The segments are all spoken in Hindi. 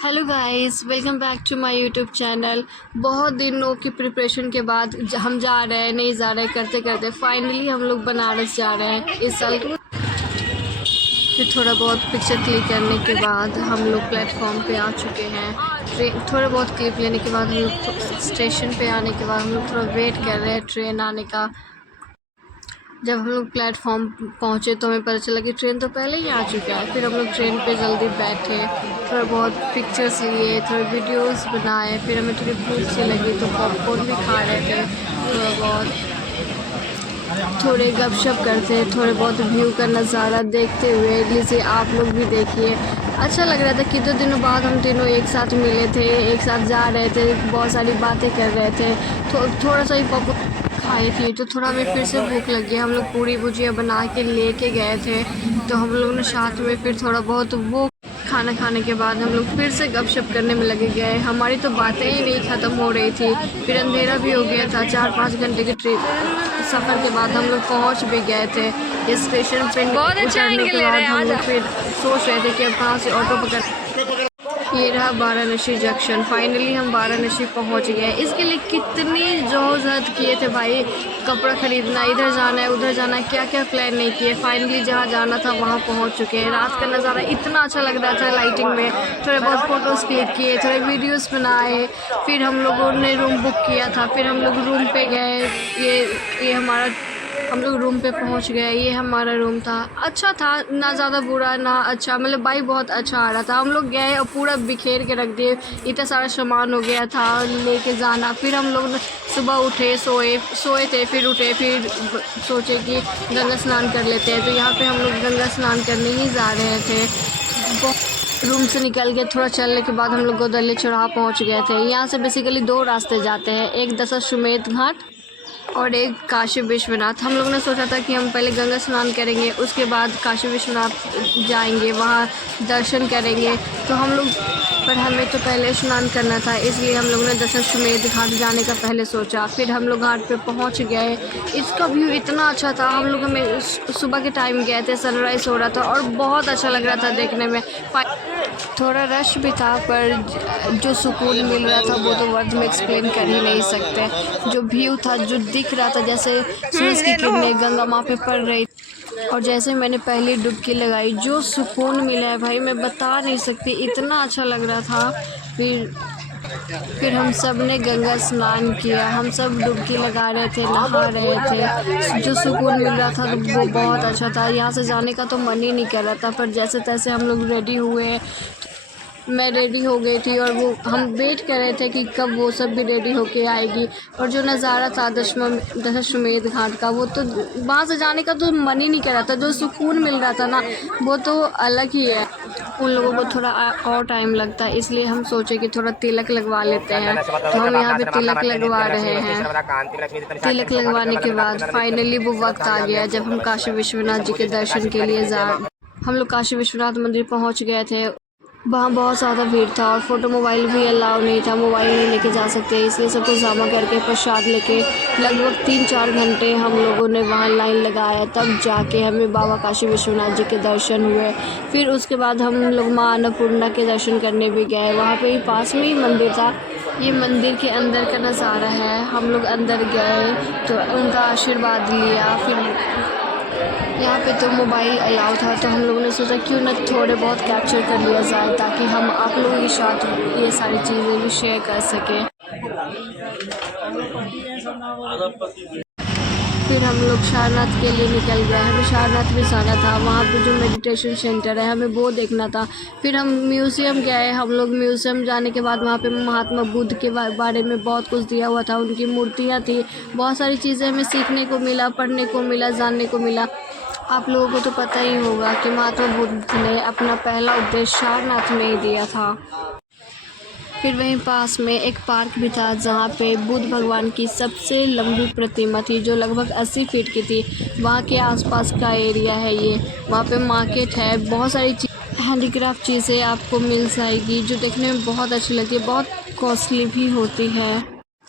Hello guys, welcome back to my YouTube channel. बहुत दिनों की प्रिपरेशन के बाद हम जा रहे हैं, नहीं जा रहे करते करते फाइनली हम लोग बनारस जा रहे हैं इस साल। फिर थोड़ा बहुत पिक्चर क्लिक करने के बाद हम लोग प्लेटफॉर्म पे आ चुके हैं। थोड़ा बहुत क्लिप लेने के बाद हम लोग स्टेशन पे आने के बाद हम लोग थोड़ा वेट कर रहे हैं ट्रेन आने का। जब हम लोग प्लेटफॉर्म पहुँचे तो हमें पता चला कि ट्रेन तो पहले ही आ चुका है। फिर हम लोग ट्रेन पे जल्दी बैठे, थोड़ा बहुत पिक्चर्स लिए, थोड़े वीडियोस बनाए। फिर हमें थोड़ी भूख सी लगी तो पॉपकॉर्न भी खा रहे थे। थोड़ा बहुत थोड़े गपशप करते, थोड़े बहुत व्यू का नज़ारा देखते हुए। लीजिए आप लोग भी देखिए। अच्छा लग रहा था कि 2 दिनों बाद हम तीनों एक साथ मिले थे, एक साथ जा रहे थे, बहुत सारी बातें कर रहे थे। थोड़ा सा ही पॉपकॉर्न खाई थी तो थोड़ा हमें फिर से भूख लगी। हम लोग पूरी भुजिया बना के लेके गए थे तो हम लोग ने साथ में फिर थोड़ा बहुत वो खाना खाने के बाद हम लोग फिर से गपशप करने में लगे गए। हमारी तो बातें ही नहीं ख़त्म हो रही थी। फिर अंधेरा भी हो गया था। 4-5 घंटे के ट्रिप सफ़र के बाद हम लोग पहुंच भी गए थे स्टेशन पे। उतरने के बाद हम लोग फिर सोच रहे थे कि अब कहाँ से ऑटो पकड़। ये रहा वाराणसी जंक्शन। फाइनली हम वाराणसी पहुंच गए। इसके लिए कितनी जहद किए थे भाई, कपड़ा ख़रीदना, इधर जाना है उधर जाना है, क्या क्या प्लान नहीं किए। फाइनली जहाँ जाना था वहाँ पहुँच चुके हैं। रात का नज़ारा इतना अच्छा लग रहा था लाइटिंग में। थोड़े बहुत फ़ोटोज़ क्लिक किए, थोड़े वीडियोज़ बनाए। फिर हम लोगों ने रूम बुक किया था। फिर हम लोग रूम पे गए। ये हमारा हम लोग रूम पे पहुंच गए। ये हमारा रूम था। अच्छा था, ना ज़्यादा बुरा ना अच्छा, मतलब भाई बहुत अच्छा आ रहा था। हम लोग गए और पूरा बिखेर के रख दिए। इतना सारा सामान हो गया था लेके जाना। फिर हम लोग सुबह उठे, सोए थे, फिर उठे, फिर सोचे कि गंगा स्नान कर लेते हैं। तो यहाँ पे हम लोग गंगा स्नान करने ही जा रहे थे। रूम से निकल के थोड़ा चलने के बाद हम लोग गोदली चौराहा पहुँच गए थे। यहाँ से बेसिकली 2 रास्ते जाते हैं, एक दशाश्वमेध घाट और एक काशी विश्वनाथ। हम लोगों ने सोचा था कि हम पहले गंगा स्नान करेंगे, उसके बाद काशी विश्वनाथ जाएंगे, वहाँ दर्शन करेंगे। तो हम लोग पर हमें तो पहले स्नान करना था, इसलिए हम लोगों ने दशाश्वमेध घाट जाने का पहले सोचा। फिर हम लोग घाट पे पहुँच गए। इसका व्यू इतना अच्छा था। हम लोग हमें सुबह के टाइम गए थे, सनराइज़ हो रहा था और बहुत अच्छा लग रहा था देखने में। थोड़ा रश भी था पर जो सुकून मिल रहा था वो तो वर्ड में एक्सप्लेन कर ही नहीं सकते। जो व्यू था, जो दिख रहा था, जैसे सूरज की किरणें गंगा माँ पे पड़ रही और जैसे मैंने पहली डुबकी लगाई, जो सुकून मिला है भाई मैं बता नहीं सकती, इतना अच्छा लग रहा था। फिर हम सब ने गंगा स्नान किया। हम सब डुबकी लगा रहे थे, नहा रहे थे। जो सुकून मिल रहा था वो बहुत अच्छा था। यहाँ से जाने का तो मन ही नहीं कर रहा था, पर जैसे तैसे हम लोग रेडी हुए। मैं रेडी हो गई थी और वो हम वेट कर रहे थे कि कब वो सब भी रेडी होके आएगी। और जो नज़ारा था दशाश्वमेध घाट का, वो तो वहाँ से जाने का तो मन ही नहीं कर रहा था। जो सुकून मिल रहा था ना वो तो अलग ही है। उन लोगों को थोड़ा और टाइम लगता है, इसलिए हम सोचे कि थोड़ा तिलक लगवा लेते हैं। तो हम यहाँ पे तिलक लगवा रहे हैं। तिलक लगवाने के बाद फाइनली वो वक्त आ गया जब हम काशी विश्वनाथ जी के दर्शन के लिए हम लोग काशी विश्वनाथ मंदिर पहुँच गए थे। वहाँ बहुत ज़्यादा भीड़ था और फ़ोटो मोबाइल भी अलाउ नहीं था, मोबाइल नहीं लेके जा सकते, इसलिए सब कुछ जमा करके प्रसाद लेके लगभग 3-4 घंटे हम लोगों ने वहाँ लाइन लगाया। तब जाके हमें बाबा काशी विश्वनाथ जी के दर्शन हुए। फिर उसके बाद हम लोग माँ अन्नपूर्णा के दर्शन करने भी गए। वहाँ पे ही पास में ही मंदिर था। ये मंदिर के अंदर का नज़ारा है। हम लोग अंदर गए तो उनका आशीर्वाद लिया। फिर यहाँ पे तो मोबाइल अलाउ था तो हम लोगों ने सोचा क्यों ना थोड़े बहुत कैप्चर कर लिया जाए, ताकि हम आप लोगों के साथ ये सारी चीज़ें भी शेयर कर सकें। फिर हम लोग सारनाथ के लिए निकल गए। हमें सारनाथ भी जाना था। वहाँ पे जो मेडिटेशन सेंटर है हमें वो देखना था। फिर हम म्यूज़ियम गए। हम लोग म्यूज़ियम जाने के बाद वहाँ पे महात्मा बुद्ध के बारे में बहुत कुछ दिया हुआ था, उनकी मूर्तियाँ थी, बहुत सारी चीज़ें हमें सीखने को मिला, पढ़ने को मिला, जानने को मिला। आप लोगों को तो पता ही होगा कि महात्मा बुद्ध ने अपना पहला उपदेश सारनाथ में ही दिया था। फिर वहीं पास में एक पार्क भी था जहाँ पे बुद्ध भगवान की सबसे लंबी प्रतिमा थी, जो लगभग 80 फीट की थी। वहाँ के आसपास का एरिया है ये। वहाँ पे मार्केट है, बहुत सारी हैंडीक्राफ्ट चीज़ें आपको मिल जाएगी जो देखने में बहुत अच्छी लगती है, बहुत कॉस्टली भी होती है।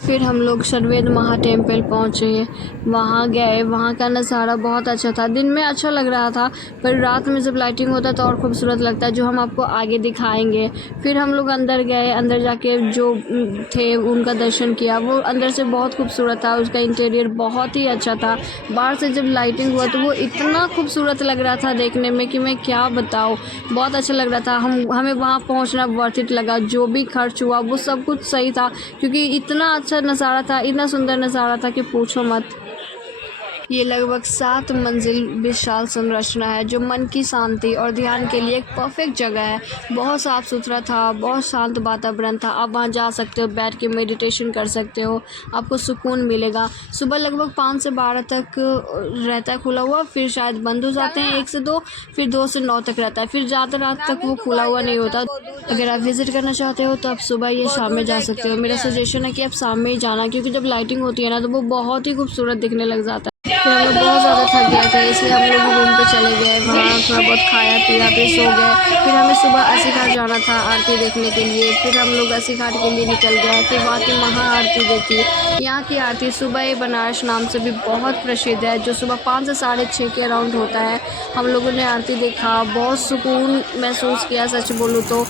फिर हम लोग सर्वेद महा टेम्पल पहुँचे, वहाँ गए। वहाँ का नज़ारा बहुत अच्छा था। दिन में अच्छा लग रहा था, पर रात में जब लाइटिंग होता है तो और खूबसूरत लगता है, जो हम आपको आगे दिखाएंगे। फिर हम लोग अंदर गए। अंदर जाके जो थे उनका दर्शन किया। वो अंदर से बहुत खूबसूरत था, उसका इंटीरियर बहुत ही अच्छा था। बाहर से जब लाइटिंग हुआ तो वो इतना खूबसूरत लग रहा था देखने में कि मैं क्या बताऊँ। बहुत अच्छा लग रहा था। हमें वहाँ पहुँचना वर्थ इट लगा। जो भी खर्च हुआ वो सब कुछ सही था, क्योंकि इतना अच्छा नज़ारा था, इतना सुंदर नज़ारा था कि पूछो मत। ये लगभग 7 मंजिल विशाल संरचना है, जो मन की शांति और ध्यान के लिए एक परफेक्ट जगह है। बहुत साफ़ सुथरा था, बहुत शांत वातावरण था। आप वहाँ जा सकते हो, बैठ के मेडिटेशन कर सकते हो, आपको सुकून मिलेगा। सुबह लगभग 5 से 12 तक रहता है खुला हुआ, फिर शायद बंद हो जाते हैं 1 से 2, फिर 2 से 9 तक रहता है, फिर ज़्यादा रात तक वो खुला हुआ नहीं होता। अगर आप विज़िट करना चाहते हो तो आप सुबह या शाम में जा सकते हो। मेरा सजेशन है कि आप शाम में ही जाना, क्योंकि जब लाइटिंग होती है ना तो वो बहुत ही खूबसूरत दिखने लग जाता है। फिर हम लोग बहुत ज़्यादा थक गए थे, इसलिए हम लोग रूम पे चले गए। वहाँ थोड़ा बहुत खाया पिया, फिर सो गए। फिर हमें सुबह अस्सी घाट जाना था आरती देखने के लिए। फिर हम लोग अस्सी घाट के लिए निकल गए। फिर वहाँ की महा आरती देखी। यहाँ की आरती सुबह बनारस नाम से भी बहुत प्रसिद्ध है, जो सुबह 5 से 6:30 के अराउंड होता है। हम लोगों ने आरती देखा, बहुत सुकून महसूस किया सच बोलूँ तो।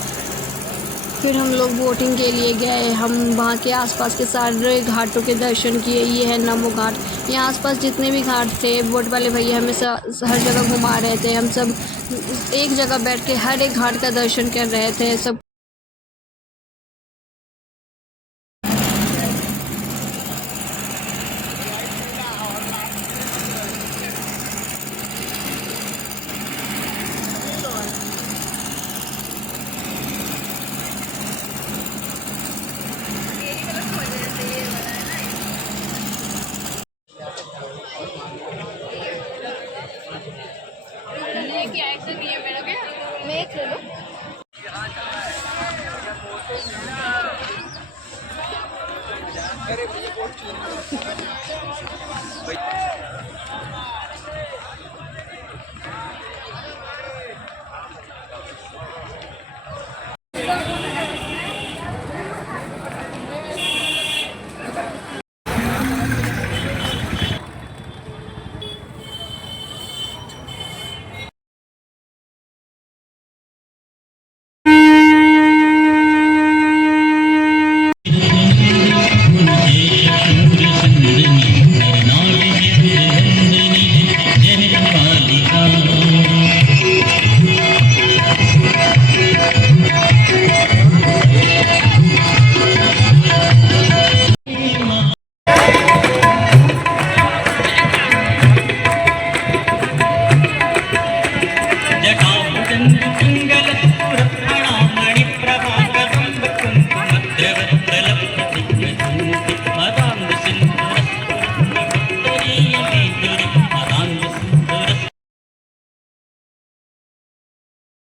फिर हम लोग बोटिंग के लिए गए। हम वहाँ के आसपास के सारे घाटों के दर्शन किए। ये है नमो घाट। यहाँ आसपास जितने भी घाट थे, बोट वाले भैया हमें हर जगह घुमा रहे थे। हम सब एक जगह बैठ के हर एक घाट का दर्शन कर रहे थे सब।